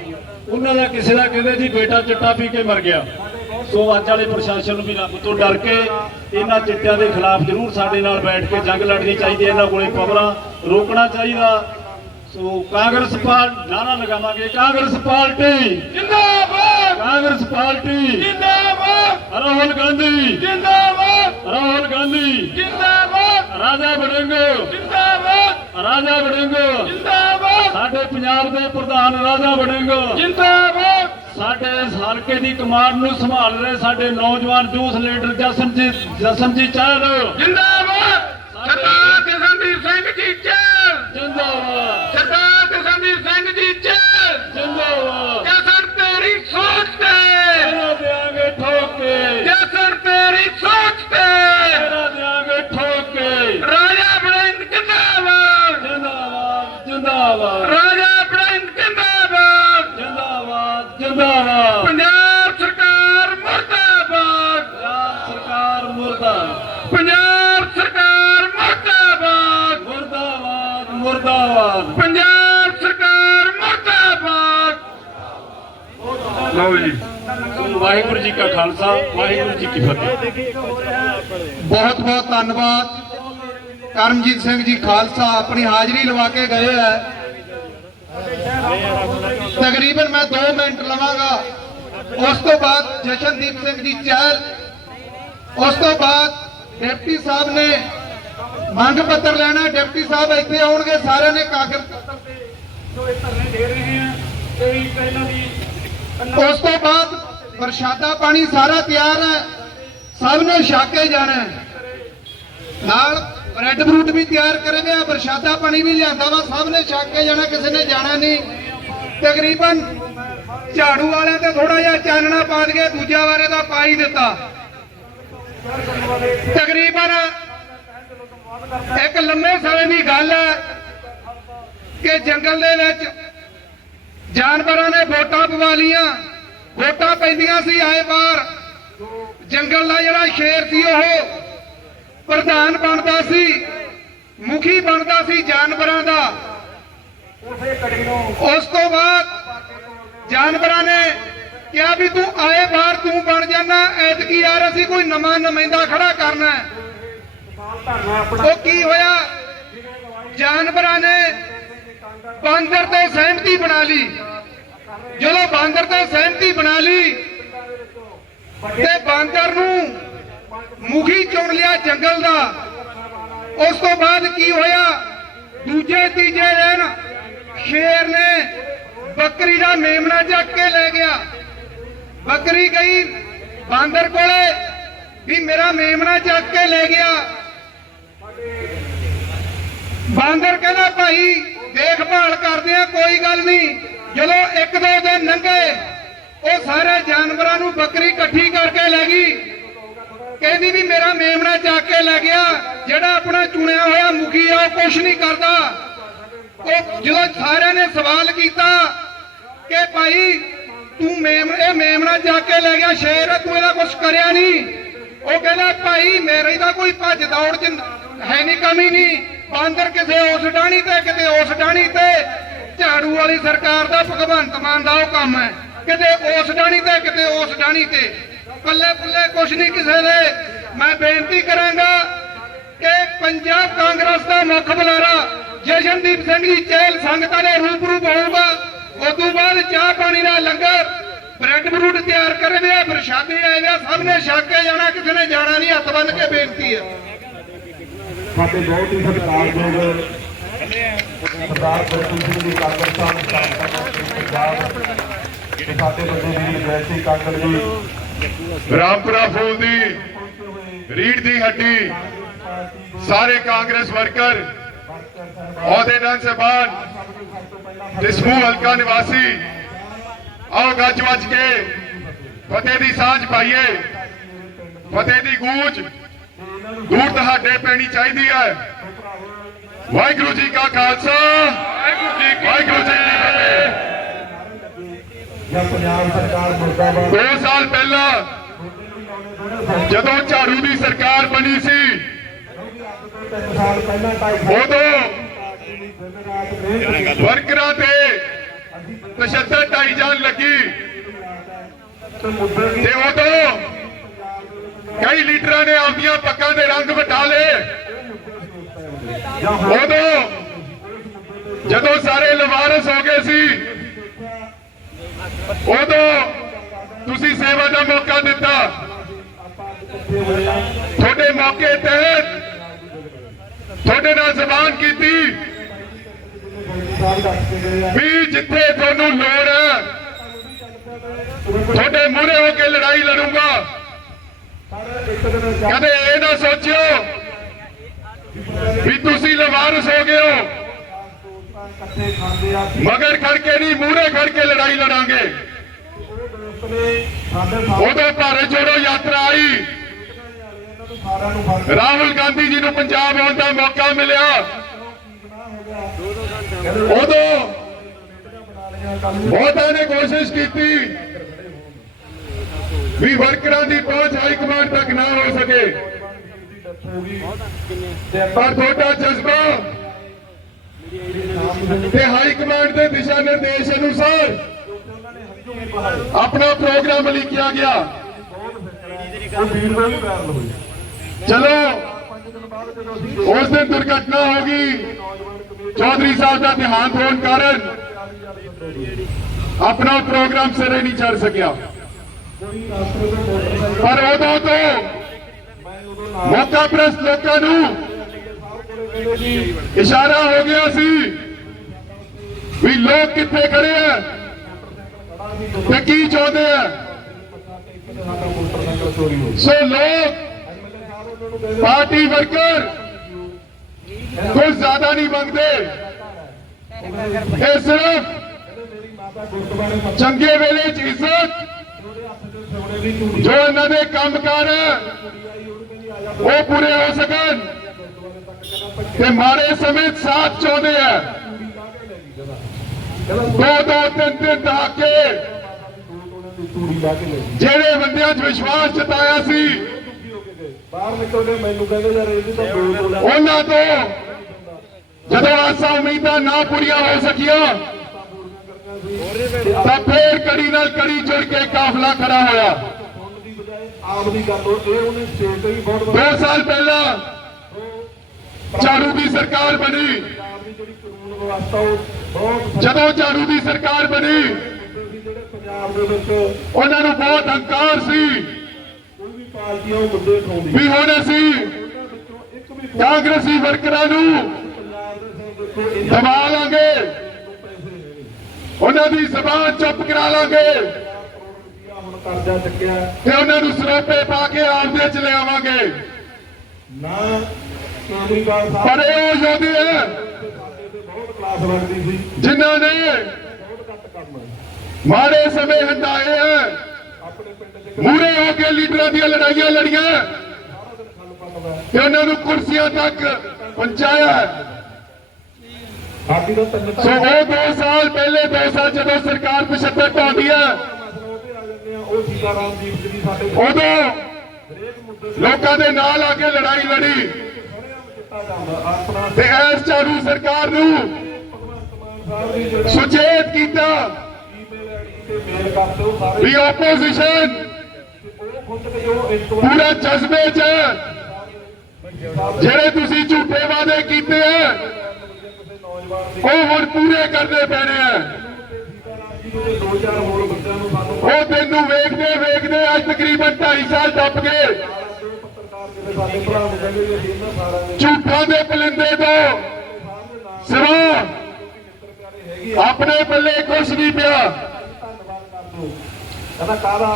ਉਹਨਾਂ ਦਾ ਕਿਸੇ ਦਾ ਕਹਿੰਦੇ ਜੀ ਬੇਟਾ ਚਿੱਟਾ ਪੀ ਕੇ ਮਰ ਗਿਆ। ਸੋ ਅੱਜ ਵਾਲੇ ਪ੍ਰਸ਼ਾਸਨ ਨੂੰ ਵੀ ਰੱਬ ਤੋਂ ਡਰ ਕੇ ਇਹਨਾਂ ਚਿੱਟਿਆਂ ਦੇ ਖਿਲਾਫ ਜ਼ਰੂਰ ਸਾਡੇ ਨਾਲ ਬੈਠ ਕੇ ਜੰਗ ਲੜਨੀ ਚਾਹੀਦੀ ਹੈ। ਇਹਨਾਂ ਕੋਲੇ ਪਾਵਰਾਂ ਰੋਕਣਾ ਚਾਹੀਦਾ। ਸੋ ਕਾਂਗਰਸ ਪਾਰਟੀ ਨਾਰਾ ਲਗਾਵਾਂਗੇ। ਕਾਂਗਰਸ ਪਾਰਟੀ ਜਿੰਦਾਬਾਦ! ਕਾਂਗਰਸ ਪਾਰਟੀ। ਜਿੰਦਾਬਾਦ। ਰਾਹੁਲ ਗਾਂਧੀ। ਜਿੰਦਾਬਾਦ। ਰਾਹੁਲ ਗਾਂਧੀ। ਜਿੰਦਾਬਾਦ। ਰਾਜਾ ਜਿੰਦਾਬਾਦ। ਸਾਡੇ ਪੰਜਾਬ ਦੇ ਪ੍ਰਧਾਨ ਰਾਜਾ ਵੜਿੰਗ। ਜਿੰਦਾਬਾਦ। ਸਾਡੇ ਹਲਕੇ ਦੀ ਕਮਾਂਡ ਨੂੰ ਸੰਭਾਲ ਰਹੇ ਸਾਡੇ ਨੌਜਵਾਨ ਜੂਥ ਲੀਡਰ ਜਸਨਜੀਤ ਜਸਨਜੀਤ ਚਹਿਲ। ਜਿੰਦਾਬਾਦ। ਸਰਦਾਰ ਜਸਵੀਰ ਸਿੰਘ ਜੀ ਜਿੰਦਾਬਾਦ। ਸਰਦਾਰ ਸਿੰਘ ਜੀ ਜਿੰਦਾਬਾਦ। ਤੇਰੀ ਸੋਚ ਤੇ। ਦਿਆਂਗੇ ਠੋਕ ਕੇ। ਜਸਰ ਤੇਰੀ ਸੋਚ ਖਾਲਸਾ ਵਾਹਿਗੁਰੂ ਜੀ ਕੀ ਫਤਿਹ। ਬਹੁਤ ਬਹੁਤ ਧੰਨਵਾਦ। ਕਰਮਜੀਤ ਸਿੰਘ ਜੀ ਖਾਲਸਾ ਆਪਣੀ ਹਾਜ਼ਰੀ ਲਵਾ ਕੇ ਗਏ ਹੈ ਤਕਰੀਬਨ ਮੈਂ 2 ਮਿੰਟ ਲਵਾਂਗਾ। ਉਸ ਤੋਂ ਬਾਅਦ ਜਸ਼ਨਦੀਪ ਸਿੰਘ ਜੀ ਚਹਿਲ ਉਸ ਤੋਂ ਬਾਅਦ ਡਿਪਟੀ ਸਾਹਿਬ ਨੇ ਮੰਗ ਪੱਤਰ ਲੈਣਾ ਡਿਪਟੀ ਸਾਹਿਬ ਇੱਥੇ ਆਉਣਗੇ ਸਾਰਿਆਂ ਨੇ ਕਾਗਜ਼ ਜੋ ਇਹ ਧਰਨੇ ਦੇ ਰਹੇ ਆ ਤੇ ਪਹਿਲਾਂ ਦੀ ਉਸ ਤੋਂ ਬਾਅਦ ਪ੍ਰਸ਼ਾਦਾ ਪਾਣੀ ਸਾਰਾ ਤਿਆਰ ਹੈ। ਸਭ ਨੇ ਛਾਕੇ ਜਾਣਾ ਨਾਲ ਬ੍ਰੈਡ ਫਰੂਟ ਵੀ ਤਿਆਰ ਕਰਾਂਗੇ ਆ ਪ੍ਰਸ਼ਾਦਾ ਪਾਣੀ ਵੀ ਲਿਆਂਦਾ ਵਾ, ਸਭ ਨੇ ਛਾਕੇ ਜਾਣਾ, ਕਿਸੇ ਨੇ ਜਾਣਾ ਨਹੀਂ। ਤਕਰੀਬਨ ਝਾੜੂ ਵਾਲਿਆਂ ਤੇ ਥੋੜਾ ਜਿਹਾ ਚਾਨਣਾ ਪਾ ਦਈਏ ਦੂਜਾ ਵਾਰੇ ਦਾ ਪਾ ਹੀ ਦਿੱਤਾ। ਤਕਰੀਬਨ ਇੱਕ ਲੰਮੇ ਸਮੇਂ ਦੀ ਗੱਲ ਹੈ ਕਿ ਜੰਗਲ ਦੇ ਵਿੱਚ ਜਾਨਵਰਾਂ ਨੇ ਵੋਟਾਂ ਪਵਾ ਲੀਆਂ ਵੋਟਾਂ ਪੈਂਦੀਆਂ ਸੀ ਆਏ ਬਾਹਰ ਜੰਗਲ ਦਾ ਜਿਹੜਾ ਸ਼ੇਰ ਸੀ ਉਹ ਪ੍ਰਧਾਨ ਬਣਦਾ ਸੀ ਮੁਖੀ ਬਣਦਾ ਸੀ ਜਾਨਵਰਾਂ ਦਾ। ਉਸੇ ਕੜੀ ਨੂੰ ਉਸ ਤੋਂ ਬਾਅਦ ਜਾਨਵਰਾਂ ਨੇ ਕਿਹਾ ਵੀ ਤੂੰ ਆਏ ਬਾਹਰ ਤੂੰ ਬਣ ਜਾਣਾ ਐਤਕੀ ਯਾਰ ਅਸੀਂ ਕੋਈ ਨਵਾਂ ਨੁਮਾਇੰਦਾ ਖੜਾ ਕਰਨਾ ਉਹ ਕੀ ਹੋਇਆ? ਜਾਨਵਰਾਂ ਨੇ ਬਾਂਦਰ ਤੇ ਸਹਿਮਤੀ ਬਣਾ ਲਈ। ਜਦੋਂ ਬਾਂਦਰ ਤੇ ਸਹਿਮਤੀ ਬਣਾ ਲਈ ਤੇ ਬਾਂਦਰ ਨੂੰ ਮੁਖੀ ਚੁਣ ਲਿਆ ਜੰਗਲ ਦਾ, ਉਸ ਤੋਂ ਬਾਅਦ ਕੀ ਹੋਇਆ? ਦੂਜੇ ਤੀਜੇ ਦਿਨ ਸ਼ੇਰ ਨੇ ਬੱਕਰੀ ਦਾ ਮੇਮਣਾ ਚੱਕ ਕੇ ਲੈ ਗਿਆ। ਬੱਕਰੀ ਗਈ ਬਾਂਦਰ ਕੋਲੇ, ਵੀ ਮੇਰਾ ਮੇਮਣਾ ਚੱਕ ਕੇ ਲੈ ਗਿਆ। ਬਾਂਦਰ ਕਹਿੰਦਾ, ਭਾਈ, ਦੇਖਭਾਲ ਕਰਦੇ ਆ, ਕੋਈ ਗੱਲ ਨਹੀਂ। ਜਦੋਂ ਇੱਕ ਦੋ ਦਿਨ ਲੰਘੇ, ਉਹ ਸਾਰੇ ਜਾਨਵਰਾਂ ਨੂੰ ਬੱਕਰੀ ਇਕੱਠੀ ਕਰਕੇ ਲੈ ਗਈ। ਕਹਿੰਦੀ ਵੀ ਮੇਰਾ ਮੇਮਣਾ ਚੱਕ ਕੇ ਲੈ ਗਿਆ, ਜਿਹੜਾ ਆਪਣਾ ਚੁਣਿਆ ਹੋਇਆ ਮੁਖੀ ਆ, ਉਹ ਕੁਛ ਨਹੀਂ ਕਰਦਾ। ਉਹ ਜਦੋਂ ਸਾਰਿਆਂ ਨੇ ਸਵਾਲ ਕੀਤਾ ਕਿ ਭਾਈ, ਤੂੰ ਮੇਮ, ਇਹ ਮੇਮਣਾ ਚੱਕ ਕੇ ਲੈ ਗਿਆ ਸ਼ੇਰ ਤੂੰ ਇਹਦਾ ਕੁਛ ਕਰਿਆ ਨਹੀਂ। ਉਹ ਕਹਿੰਦਾ, ਭਾਈ, ਮੇਰੇ ਦਾ ਕੋਈ ਭੱਜ ਦੌੜ ਚ ਹੈ ਨਹੀਂ ਕਮੀ ਨਹੀਂ ਬਾਂਦਰ ਕਿਸੇ ਉਸ ਡਾਣੀ ਤੇ, ਕਿਤੇ ਉਸ ਡਾਣੀ ਤੇ। ਝਾੜੂ ਵਾਲੀ ਸਰਕਾਰ ਦਾ ਭਗਵੰਤ ਮਾਨ ਦਾ ਉਹ ਕੰਮ ਹੈ। ਕਿਤੇ ਉਸ ਡਾਣੀ ਤੇ, ਕਿਤੇ ਉਸ ਡਾਣੀ ਤੇ। ਪੱਲੇ ਪੁੱਲੇ ਕੁਛ ਨਹੀਂ ਕਿਸੇ ਦੇ। ਮੈਂ ਬੇਨਤੀ ਕਰਾਂਗਾ ਕਿ ਪੰਜਾਬ ਕਾਂਗਰਸ ਦਾ ਮੁੱਖ ਬੁਲਾਰਾ ਜਸ਼ਨਦੀਪ ਸਿੰਘ ਜੀ ਚਹਿਲ ਸੰਗਤਾਂ ਦੇ ਰੂਬਰੂ ਹੋਊਗਾ। ਉਸ ਬਾਅਦ ਚਾਹ ਪਾਣੀ ਦਾ ਲੰਗਰ, ਬ੍ਰੈਡ ਬਰੂਡ ਤਿਆਰ ਕਰੇ ਵੇ ਪ੍ਰਸ਼ਾਦੇ ਆਏ ਵੇ ਸਭ ਨੇ ਛਕ ਕੇ ਜਾਣਾ, ਕਿਸੇ ਨੇ ਜਾਣਾ ਨਹੀਂ, ਹੱਥ ਬੰਨ ਕੇ ਬੇਨਤੀ ਹੈ। ਸਾਡੇ ਬਹੁਤ ਹੀ ਸਤਿਕਾਰਯੋਗ ਸਰਦਾਰ ਗੁਰਪ੍ਰੀਤ ਸਿੰਘ ਜੀ ਕਾਂਗੜ ਸਾਹਿਬ ਪੰਜਾਬ ਤੇ ਸਾਡੇ ਬੰਦੇ ਜੀ ਜੈਸੀ ਕਾਂਗੜ ਜੀ। ਰਾਮਪੁਰਾ ਫੂਲ ਦੀ ਰੀੜ ਦੀ ਹੱਡੀ, ਸਾਰੇ ਕਾਂਗਰਸ ਵਰਕਰ ਅਹੁਦੇਦਾਰ ਸਾਹਿਬਾਨ, ਤੇ ਸਮੂਹ ਹਲਕਾ ਨਿਵਾਸੀ, ਆਓ ਗੱਜ ਵੱਜ ਕੇ ਫਤਿਹ ਦੀ ਸਾਂਝ ਪਾਈਏ। ਫਤਿਹ ਦੀ ਗੂੰਜ ਦੂਰ ਤੁਹਾਡੇ ਪੈਣੀ ਚਾਹੀਦੀ ਹੈ। ਵਾਹਿਗੁਰੂ ਜੀ ਕਾ ਖਾਲਸਾ। ਵਾਹਿਗੁਰੂ ਜੀ ਕੀ ਫਤਿਹ। ਜਾਂ ਪੰਜਾਬ ਸਰਕਾਰ ਮੁਰਦਾਬਾਦ। ਦੋ ਸਾਲ ਪਹਿਲਾਂ ਜਦੋਂ ਝਾੜੂ ਦੀ ਸਰਕਾਰ ਬਣੀ ਸੀ ਉਦੋਂ ਵਰਕਰਾਂ ਤੇ ਤਸ਼ੱਦਦ ਢਾਈ ਜਾਣ ਲੱਗੀ। ਤੇ ਉਦੋਂ ਕਈ ਲੀਡਰਾਂ ਨੇ ਆਪਦੀਆਂ ਪੱਗਾਂ ਦੇ ਰੰਗ ਵਟਾ ਲਏ। ਉਦੋਂ ਜਦੋਂ ਸਾਰੇ ਲਵਾਰਸ ਹੋ ਗਏ ਸੀ, ਉਦੋਂ ਤੁਸੀਂ ਸੇਵਾ ਦਾ ਮੌਕਾ ਦਿੱਤਾ। ਤੁਹਾਡੇ ਮੌਕੇ ਤਹਿਤ ਤੁਹਾਡੇ ਨਾਲ ਜ਼ਬਾਨ ਕੀਤੀ। ਵੀ ਜਿੱਥੇ ਤੁਹਾਨੂੰ ਲੋੜ ਹੈ, ਤੁਹਾਡੇ ਮੂਹਰੇ ਹੋ ਕੇ ਲੜਾਈ ਲੜੂੰਗਾ। ਕਦੇ ਇਹ ਨਾ ਸੋਚਿਓ ਵੀ ਤੁਸੀਂ ਲਵਾਰਸ ਹੋ ਗਏ ਹੋ। ਮਗਰ ਖੜ ਕੇ ਨਹੀਂ, ਮੂਹਰੇ ਖੜ ਕੇ ਲੜਾਈ ਲੜਾਂਗੇ। ਉਹ ਉਦੋਂ ਭਾਰਤ ਜੋੜੋ ਯਾਤਰਾ ਆਈ। ਰਾਹੁਲ ਗਾਂਧੀ ਜੀ ਨੂੰ ਪੰਜਾਬ ਆਉਣ ਦਾ ਮੌਕਾ ਮਿਲਿਆ। ਉਦੋਂ ਬਹੁਤਾਂ ਨੇ ਕੋਸ਼ਿਸ਼ ਕੀਤੀ ਵੀ ਵਰਕਰਾਂ ਦੀ ਪਹੁੰਚ ਹਾਈ ਕਮਾਂਡ ਤੱਕ ਨਾ ਹੋ ਸਕੇ। ਪਰ ਤੁਹਾਡਾ ਜਜ਼ਬਾ ਤੇ ਹਾਈ ਕਮਾਂਡ ਦੇ ਦਿਸ਼ਾ ਨਿਰਦੇਸ਼ ਅਨੁਸਾਰ ਆਪਣਾ ਪ੍ਰੋਗਰਾਮ ਲਿਖਿਆ ਗਿਆ। ਚਲੋ, ਉਸ ਦਿਨ ਦੁਰਘਟਨਾ ਹੋ ਗਈ। ਚੌਧਰੀ ਸਾਹਿਬ ਦਾ ਦੇਹਾਂਤ ਹੋਣ ਕਾਰਨ ਆਪਣਾ ਪ੍ਰੋਗਰਾਮ ਸਿਰੇ ਨਹੀਂ ਚੜ ਸਕਿਆ। ਪਰ ਉਦੋਂ ਤੋਂ ਮੌਕਾ ਪ੍ਰਸਤ ਲੋਕਾਂ ਨੂੰ ਇਸ਼ਾਰਾ ਹੋ ਗਿਆ ਸੀ ਵੀ ਲੋਕ ਕਿੱਥੇ ਖੜੇ ਆ ਤੇ ਕੀ ਚਾਹੁੰਦੇ ਆ? ਸੋ ਲੋਕ, ਪਾਰਟੀ ਵਰਕਰ ਕੁਝ ਜ਼ਿਆਦਾ ਨਹੀਂ ਮੰਗਦੇ। ਇਹ ਸਿਰਫ ਚੰਗੇ ਵੇਲੇ 'ਚ ਇੱਜ਼ਤ, ਜੋ ਇਹਨਾਂ ਦੇ ਕੰਮਕਾਰ ਹੈ ਉਹ ਪੂਰੇ ਹੋ ਸਕਣ। ਤੇ ਮਾੜੇ ਸਮੇਂ 'ਚ ਸਾਥ ਚਾਹੁੰਦੇ ਆ। ਦੋ ਦੋ ਤਿੰਨ ਤਿੰਨ ਦਹਾਕੇ। ਚੂੜੀ ਲਾ ਕੇ ਲੈ ਗਈ ਜਿਹੜੇ ਬੰਦਿਆਂ 'ਚ ਵਿਸ਼ਵਾਸ ਜਤਾਇਆ ਸੀ ਬਾਹਰ ਨਿਕਲਦੇ ਮੈਨੂੰ ਕਹਿੰਦੇ ਯਾਰ ਇਹਦੀ ਤਾਂ ਦੋ ਤੋਲਾ ਉਹਨਾਂ ਤੋਂ ਜਦੋਂ ਆਸਾਂ ਉਮੀਦਾਂ ਨਾ ਪੂਰੀਆਂ ਹੋ ਸਕੀਆਂ ਤਾਂ ਫੇਰ ਕੜੀ ਨਾਲ ਕੜੀ ਜੁੜ ਕੇ ਕਾਫਲਾ ਖੜਾ ਹੋਇਆ। ਫੋਨ ਦੀ ਬਜਾਏ ਆਪ ਦੀ ਗੱਲ ਉਹ ਇਹ ਉਹਨੇ ਸਟੇਟ ਹੀ ਬਹੁਤ ਦੋ ਸਾਲ ਪਹਿਲਾਂ ਝਾੜੂ ਦੀ ਸਰਕਾਰ ਬਣੀ। ਪੰਜਾਬ ਦੀ ਜਿਹੜੀ ਕਾਨੂੰਨ ਵਿਵਸਥਾ ਉਹ ਬਹੁਤ ਜਦੋਂ ਝਾੜੂ ਦੀ ਸਰਕਾਰ ਬਣੀ ਸੀ ਜਿਹੜੇ ਪੰਜਾਬ ਦੇ ਵਿੱਚ ਉਹਨਾਂ ਨੂੰ ਬਹੁਤ ਹੰਕਾਰ ਸੀ। ਕੋਈ ਵੀ ਪਾਰਟੀ ਉਹ ਮੁੱਦੇ ਉਠਾਉਂਦੀ ਵੀ ਹੁਣ ਅਸੀਂ ਉਹਨਾਂ ਵਿੱਚੋਂ ਇੱਕ ਵੀ ਕਾਂਗਰਸੀ ਵਰਕਰਾਂ ਨੂੰ ਦਬਾ ਲਾਂਗੇ। ਉਹਨਾਂ ਦੀ ਜ਼ਬਾਨ ਚੁੱਪ ਕਰਾ ਲਾਂਗੇ। ਕਰਜ਼ਾ ਚੱਕਿਆ। ਤੇ ਉਹਨਾਂ ਨੂੰ ਸਰੋਪੇ ਪਾ ਕੇ ਆਪਦੇ ਚ ਲਿਆਵਾਂਗੇ। ਨਾ ਕੇਜਰੀਵਾਲ ਸਾਹਿਬ ਪਰ ਇਹ ਯੋਧੇ ਹੈ ਬਹੁਤ ਕਲਾਸ ਲੱਗਦੀ ਸੀ। ਜਿਨ੍ਹਾਂ ਨੇ ਬਹੁਤ ਘੱਟ ਕੰਮ ਹੈ ਮਾੜੇ ਸਮੇਂ ਹੰਡਾਏ ਹੈ ਮੂਰੇ ਹੋ ਕੇ ਲੀਡਰਾਂ ਦੀਆਂ ਲੜਾਈਆਂ ਲੜੀਆਂ। ਤੇ ਉਹਨਾਂ ਨੂੰ ਕੁਰਸੀਆਂ ਤੱਕ ਪਹੁੰਚਾਇਆ। ਸਾਡੀ ਤਾਂ ਸੋ ਉਹ 2 ਸਾਲ ਪਹਿਲੇ 2 ਸਾਲ ਜਦੋਂ ਸਰਕਾਰ 75 ਢਾਉਂਦੀ ਹੈ ਉਦੋਂ ਲੋਕਾਂ ਦੇ ਨਾਲ ਆ ਕੇ ਲੜਾਈ ਲੜੀ। ਤੇ ਇਸ ਝਾੜੂ ਸਰਕਾਰ ਨੂੰ ਸੁਚੇਤ ਕੀਤਾ। ਵੀ ਆਪੋਜੀਸ਼ਨ ਪੂਰਾ ਜਜ਼ਬੇ 'ਚ। ਜਿਹੜੇ ਤੁਸੀਂ ਝੂਠੇ ਵਾਅਦੇ ਕੀਤੇ ਆ ਉਹ ਹੁਣ ਪੂਰੇ ਕਰਨੇ ਪੈਣੇ ਆ ਉਹ ਤੈਨੂੰ ਵੇਖਦੇ ਵੇਖਦੇ ਅੱਜ ਤਕਰੀਬਨ 2.5 ਸਾਲ ਟੱਪ ਗਏ। ਝੂਠਾਂ ਦੇ ਪਲਿੰਦੇ ਤੋਂ ਸਿਰੋਂ ਆਪਣੇ ਪੱਲੇ ਕੁਛ ਨਹੀਂ ਪਿਆ।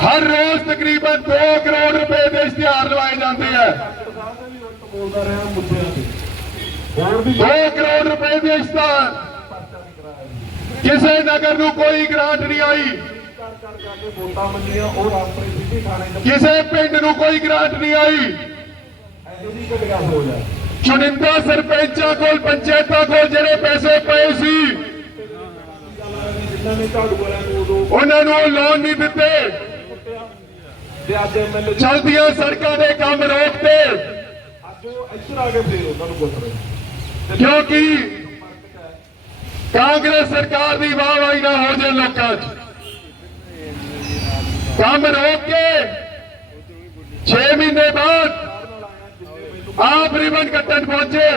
ਹਰ ਰੋਜ਼ ਤਕਰੀਬਨ 2 ਕਰੋੜ ਰੁਪਏ ਦੇ ਇਸ਼ਤਿਹਾਰ ਲਵਾਏ ਜਾਂਦੇ ਆ। ਡਾਕਟਰ 2 ਕਰੋੜ ਰੁਪਏ ਦੇ ਇਸ਼ਤਿਹਾਰ। ਕਿਸੇ ਨਗਰ ਨੂੰ ਕੋਈ ਗ੍ਰਾਂਟ ਨਹੀਂ ਆਈ। ਕਿਸੇ ਪਿੰਡ ਨੂੰ ਕੋਈ ਗ੍ਰਾਂਟ ਨਹੀਂ ਆਈ। ਜਾ ਚੁਣਿੰਦਾ ਸਰਪੰਚਾਂ ਕੋਲ ਪੰਚਾਇਤਾਂ ਕੋਲ ਜਿਹੜੇ ਪੈਸੇ ਪਏ ਸੀ ਉਹਨਾਂ ਨੂੰ ਲੋਨ ਨਹੀਂ ਦਿੱਤੇ। ਚਲਦੀਆਂ ਸੜਕਾਂ ਦੇ ਕੰਮ ਰੋਕਤੇ। ਕਿਉਂਕਿ ਕਾਂਗਰਸ ਸਰਕਾਰ ਦੀ ਵਾਹਵਾਹੀ ਨਾ ਹੋ ਜਾਏ ਲੋਕਾਂ 'ਚ। ਕੰਮ ਰੋਕ ਕੇ 6 ਮਹੀਨੇ ਬਾਅਦ ਆਪ ਰਿਬਨ ਕੱਟਣ ਪਹੁੰਚੇ।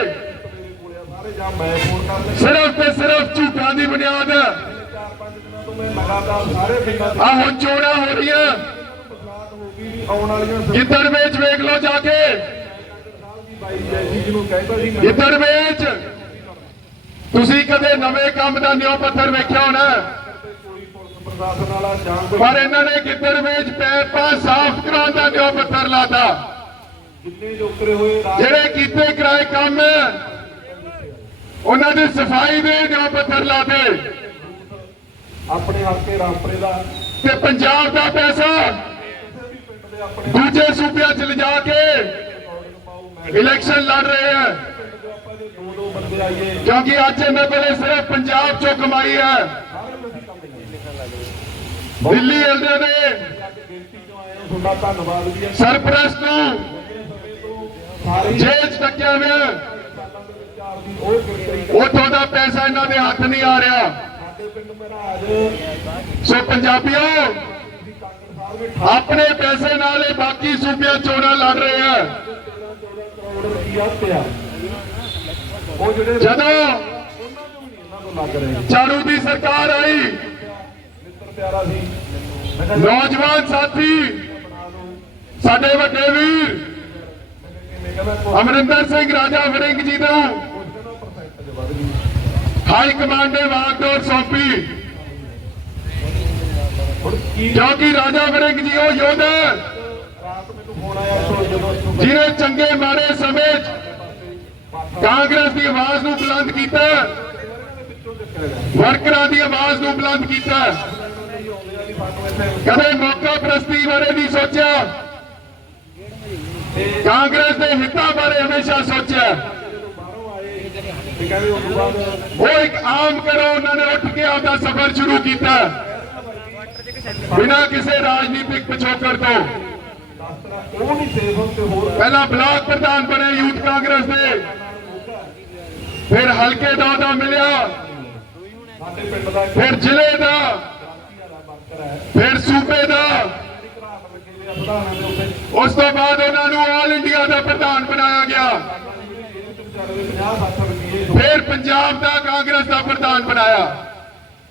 ਸਿਰਫ ਤੇ ਸਿਰਫ ਝੂਠਾਂ ਦੀ ਬੁਨਿਆਦ। ਚਾਰ ਆ ਹੁਣ ਚੋਣਾਂ ਹੋ ਰਹੀਆਂ। ਬਦਲਾਅ ਹੋ ਵੇਖ ਲਓ ਜਾ ਕੇ। ਦੀ ਬਾਈ ਤੁਸੀਂ ਕਦੇ ਨਵੇਂ ਕੰਮ ਦਾ ਨਿਉ ਪੱਥਰ ਵੇਖਿਆ ਹੋਣਾ ਤੇ ਕੋਈ ਪੁਲਿਸ ਪ੍ਰਸ਼ਾਸਨ ਵਾਲਾ ਜਾਂ ਕੋਈ ਪਰ ਇਹਨਾਂ ਨੇ ਗਿੱਦੜ ਵੇਚ ਪੈਪਾਂ ਸਾਫ਼ ਕਰਾਉਣ ਦਾ ਨਿਉ ਪੱਥਰ ਲਾਤਾ। ਜਿਹੜੇ ਕੀਤੇ ਕਰਾਏ ਕੰਮ ਉਹਨਾਂ ਦੀ ਸਫ਼ਾਈ ਦੇ ਨਿਉ ਪੱਥਰ ਲਾਤੇ। ਆਪਣੇ ਹਲਕੇ ਰਾਮਪੁਰੇ ਦਾ। ਤੇ ਪੰਜਾਬ ਦਾ ਪੈਸਾ ਦੂਜੇ ਸੂਬਿਆਂ 'ਚ ਲਿਜਾ ਕੇ ਇਲੈਕਸ਼ਨ ਲੜ ਰਹੇ ਆ। ਕਿਉਂਕਿ ਅੱਜ ਇਹਨਾਂ ਕੋਲੇ ਸਿਰਫ ਪੰਜਾਬ 'ਚੋਂ ਕਮਾਈ ਹੈ ਸਾਰੇ ਨੂੰ ਅਸੀਂ ਕੰਮ ਕਰਾਂਗੇ ਦਿੱਲੀ ਤੁਹਾਡਾ ਵੀ ਹੈ ਸਰਪ੍ਰਸਤ ਨੂੰ ਜੇਲ੍ਹ ਟੱਕਿਆ ਹੋਇਆ। ਦੇ ਉਹ ਦਾ ਪੈਸਾ ਇਹਨਾਂ ਦੇ ਹੱਥ ਨਹੀਂ ਆ ਰਿਹਾ। ਸੋ ਪੰਜਾਬੀਓ ਆਪਣੇ ਪੈਸੇ ਨਾਲ ਇਹ ਬਾਕੀ ਸੂਬਿਆਂ ਚੋਣਾਂ ਲੜ ਰਹੇ ਆ। 13 14 ਕਰੋੜ ਰੁਪਈਆ ਪਿਆ ਉਹ ਜਿਹੜੇ ਜਦੋਂ ਝਾੜੂ ਦੀ ਸਰਕਾਰ ਆਈ ਮਿੱਤਰ ਪਿਆਰਾ ਸੀ ਮੈਂ ਕਿਹਾ ਨੌਜਵਾਨ ਸਾਥੀ, ਸਾਡੇ ਵੱਡੇ ਵੀਰ, ਅਮਰਿੰਦਰ ਸਿੰਘ ਰਾਜਾ ਵੜਿੰਗ ਜੀ ਨੂੰ ਹਾਈ ਕਮਾਂਡ ਨੇ ਵਾਗਡੋਰ ਸੌਂਪੀ। ਕਿਉਂਕਿ ਰਾਜਾ ਵੜਿੰਗ ਜੀ ਉਹ ਯੋਧਾ ਜਿਹਨੇ ਚੰਗੇ ਮਾੜੇ ਸਮੇਂ 'ਚ ਕਾਂਗਰਸ ਦੀ ਆਵਾਜ਼ ਨੂੰ ਬੁਲੰਦ ਕੀਤਾ, ਵਰਕਰਾਂ ਦੀ ਆਵਾਜ਼ ਨੂੰ ਬੁਲੰਦ ਕੀਤਾ। ਕਦੇ ਮੌਕਾ ਪ੍ਰਸਤੀ ਬਾਰੇ ਨਹੀਂ ਸੋਚਿਆ? ਕਾਂਗਰਸ ਦੇ ਹਿੱਤਾਂ ਬਾਰੇ ਹਮੇਸ਼ਾ ਸੋਚਿਆ। ਉਹ ਇੱਕ ਆਮ ਕਰੋ ਉਹਨਾਂ ਨੇ ਉੱਠ ਕੇ ਆਪਦਾ ਸਫ਼ਰ ਸ਼ੁਰੂ ਕੀਤਾ। ਬਿਨਾਂ ਕਿਸੇ ਰਾਜਨੀਤਿਕ ਪਿਛੋਕੜ ਤੋਂ। ਪਹਿਲਾਂ ਬਲਾਕ ਪ੍ਰਧਾਨ ਬਣੇ ਯੂਥ ਕਾਂਗਰਸ ਦੇ। ਫਿਰ ਹਲਕੇ ਦਾ ਉਹਦਾ ਮਿਲਿਆ। ਫਿਰ ਜ਼ਿਲ੍ਹੇ ਦਾ। ਫਿਰ ਸੂਬੇ ਦਾ। ਉਸ ਤੋਂ ਬਾਅਦ ਉਹਨਾਂ ਨੂੰ ਆਲ ਇੰਡੀਆ ਦਾ ਪ੍ਰਧਾਨ ਬਣਾਇਆ ਗਿਆ। ਵਿਚਾਰੇ ਦੇ 50 60 ਰੁਪਏ ਫਿਰ ਪੰਜਾਬ ਦਾ ਕਾਂਗਰਸ ਦਾ ਪ੍ਰਧਾਨ ਬਣਾਇਆ।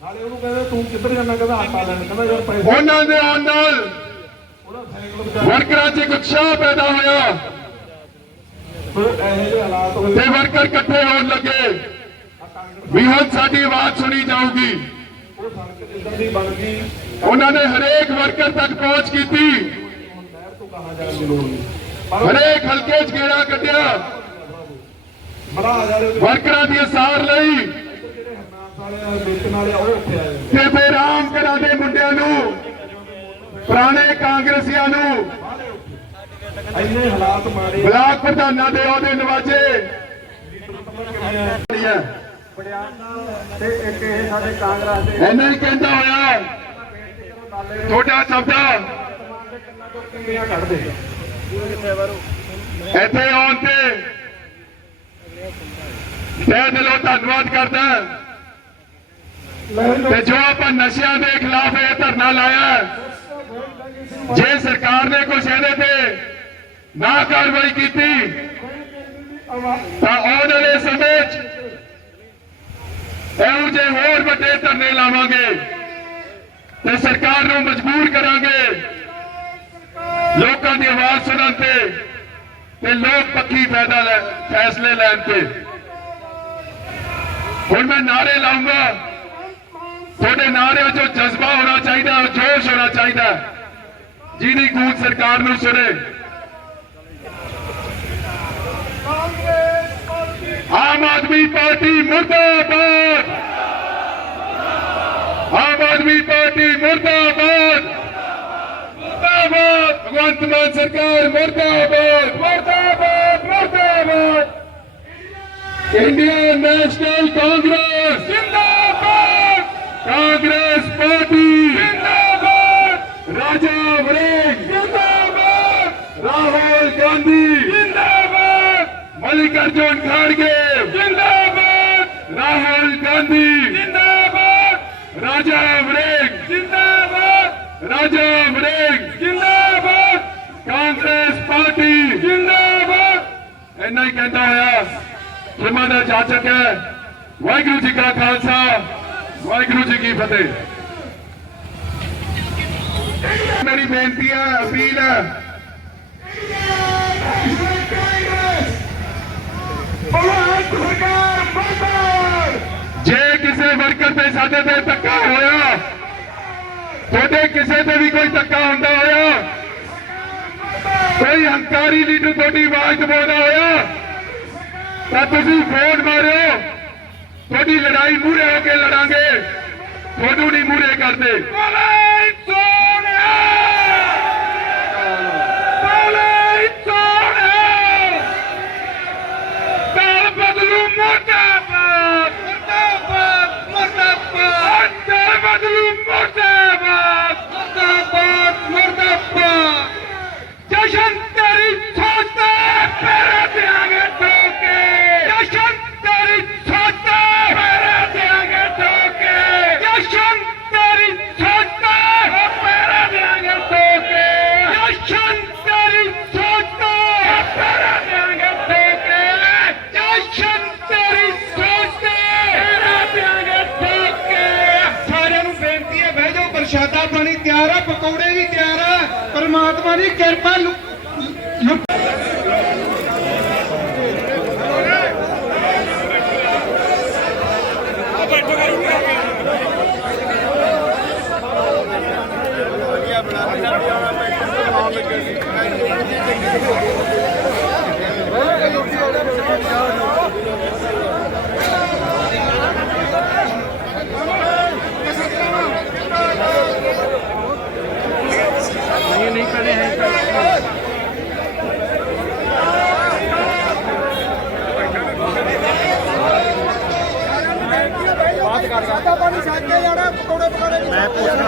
ਨਾਲੇ ਉਹਨੂੰ ਕਹਿੰਦੇ ਤੂੰ ਕਿੱਧਰ ਜਾਣਾ? ਕਹਿੰਦਾ ਆਟਾ ਲੈਣ। ਕਹਿੰਦਾ ਯਾਰ ਪੈਸੇ ਉਹਨਾਂ ਦੇ ਆਉਣ ਨਾਲ ਵਰਕਰਾਂ 'ਚ ਇੱਕ ਉਤਸ਼ਾਹ ਪੈਦਾ ਹੋਇਆ। ਤੇ ਵਰਕਰ ਇਕੱਠੇ ਹੋਣ ਲੱਗੇ। ਵੀ ਹੁਣ ਸਾਡੀ ਆਵਾਜ਼ ਸੁਣੀ ਜਾਊਗੀ। ਉਹ ਉਹਨਾਂ ਨੇ ਹਰੇਕ ਵਰਕਰ ਤੱਕ ਪਹੁੰਚ ਕੀਤੀ। ਹਰੇਕ ਹਲਕੇ 'ਚ ਗੇੜਾ ਕੱਢਿਆ। ਵਰਕਰਾਂ ਦੀ ਸਾਰ ਲਈ। ਤੇ ਫਿਰ ਆਮ ਦੇ ਮੁੰਡਿਆਂ ਨੂੰ, ਪੁਰਾਣੇ ਕਾਂਗਰਸੀਆਂ ਨੂੰ ਇੰਨੇ ਹਾਲਾਤ ਮਾਰੇ ਬਲਾਕ ਪ੍ਰਧਾਨਾਂ ਦੇ ਅਹੁਦੇ ਨਵਾਜੇ। ਤੇ ਇੱਕ ਇਹ ਸਾਡੇ ਕਾਂਗਰਸ ਦੇ ਇਹਨਾਂ ਹੀ ਕਹਿੰਦਾ ਹੋਇਆ। ਤੁਹਾਡਾ ਸ਼ਬਦਾ। ਕਿੰਨੀਆਂ ਕੱਢਦੇ? ਇੱਥੇ ਆਉਣ ਤੇ ਤਹਿ ਦਿਲੋਂ ਧੰਨਵਾਦ ਕਰਦਾ। ਤੇ ਜੋ ਆਪਾਂ ਨਸ਼ਿਆਂ ਦੇ ਖਿਲਾਫ ਇਹ ਧਰਨਾ ਲਾਇਆ ਜੇ ਸਰਕਾਰ ਨੇ ਕੁਛ ਇਹਦੇ ਤੇ ਨਾ ਕਾਰਵਾਈ ਕੀਤੀ ਤਾਂ ਆਉਣ ਵਾਲੇ ਸਮੇਂ 'ਚ ਇਹੋ ਜਿਹੇ ਹੋਰ ਵੱਡੇ ਧਰਨੇ ਲਾਵਾਂਗੇ ਤੇ ਸਰਕਾਰ ਨੂੰ ਮਜਬੂਰ ਕਰਾਂਗੇ। ਲੋਕਾਂ ਦੀ ਆਵਾਜ਼ ਸੁਣਨ ਤੇ ਤੇ ਲੋਕ ਪੱਖੀ ਫਾਇਦਾ ਲੈ, ਫੈਸਲੇ ਲੈਣ ਤੇ। ਹੁਣ ਮੈਂ ਨਾਰੇ ਲਾਉਂਗਾ। ਤੁਹਾਡੇ ਨਾਰਿਆਂ 'ਚੋਂ ਜਜ਼ਬਾ ਹੋਣਾ ਚਾਹੀਦਾ ਔਰ ਜੋਸ਼ ਹੋਣਾ ਚਾਹੀਦਾ। ਜਿਹਦੀ ਗੂੰਜ ਸਰਕਾਰ ਨੂੰ ਸੁਣੇ। ਆਮ ਆਦਮੀ ਪਾਰਟੀ ਮੁਰਦਾਬਾਦ। ਆਮ ਆਦਮੀ ਪਾਰਟੀ ਮੁਰਦਾਬਾਦ। ਮੁਰਦਾਬਾਦ। ਭਗਵੰਤ ਮਾਨ ਸਰਕਾਰ ਮੁਰਦਾਬਾਦ। ਮੁਰਦਾਬਾਦ ਮੁਰਦਾਬਾਦ। Indian national Congress. ਜਿੰਦਾਬਾਦ। ਕਾਂਗਰਸ ਪਾਰਟੀ। ਜਿੰਦਾਬਾਦ। ਰਾਜਾ ਵੜਿੰਗ ਜਿੰਦਾਬਾਦ। ਰਾਹੁਲ ਗਾਂਧੀ। ਜਿੰਦਾਬਾਦ ਮਲਿਕਾਰਜੁਨ ਖੜਗੇ ਜਿੰਦਾਬਾਦ ਰਾਹੁਲ ਗਾਂਧੀ ਜਿੰਦਾਬਾਦ ਰਾਜਾ ਵੜਿੰਗ ਜਿੰਦਾਬਾਦ ਰਾਜਾ ਵੜਿੰਗ ਜਿੰਦਾਬਾਦ ਕਾਂਗਰਸ ਪਾਰਟੀ ਜਿੰਦਾਬਾਦ ਇੰਨਾ ਹੀ ਕਹਿੰਦਾ ਹੋਇਆ ਫਿਲਮਾਂ ਦਾ ਜਾਚਕ ਹੈ ਵਾਹਿਗੁਰੂ ਜੀ ਕਾ ਖਾਲਸਾ ਵਾਹਿਗੁਰੂ ਜੀ ਕੀ ਫਤਿਹ ਮੇਰੀ ਬੇਨਤੀ ਹੈ ਅਪੀਲ ਹੈ ਜੇ ਕਿਸੇ ਵਰਕਰ ਤੇ ਸਾਡੇ ਤੇ ਧੱਕਾ ਹੋਇਆ, ਤੁਹਾਡੇ ਕਿਸੇ ਤੇ ਵੀ ਕੋਈ ਧੱਕਾ ਹੁੰਦਾ ਹੋਇਆ, ਕੋਈ ਹੰਕਾਰੀ ਲੀਡਰ ਤੁਹਾਡੀ ਆਵਾਜ਼ ਦਬਾਉਂਦਾ ਹੋਇਆ, ਤਾਂ ਤੁਸੀਂ ਫੋਨ ਮਾਰਿਓ। ਤੁਹਾਡੀ ਲੜਾਈ ਮੂਹਰੇ ਹੋ ਕੇ ਲੜਾਂਗੇ, ਤੁਹਾਨੂੰ ਨਹੀਂ ਮੂਹਰੇ ਕਰਦੇ। ਬੋਲੇ ਸੋਨਿਆ marica, ਸਾਦਾ ਪਾਣੀ ਛੱਡ ਕੇ ਜਾਣਾ ਪਕੌੜੇ ਪਕੌੜੇ ਮੈਂ ਪੁੱਛਣਾ।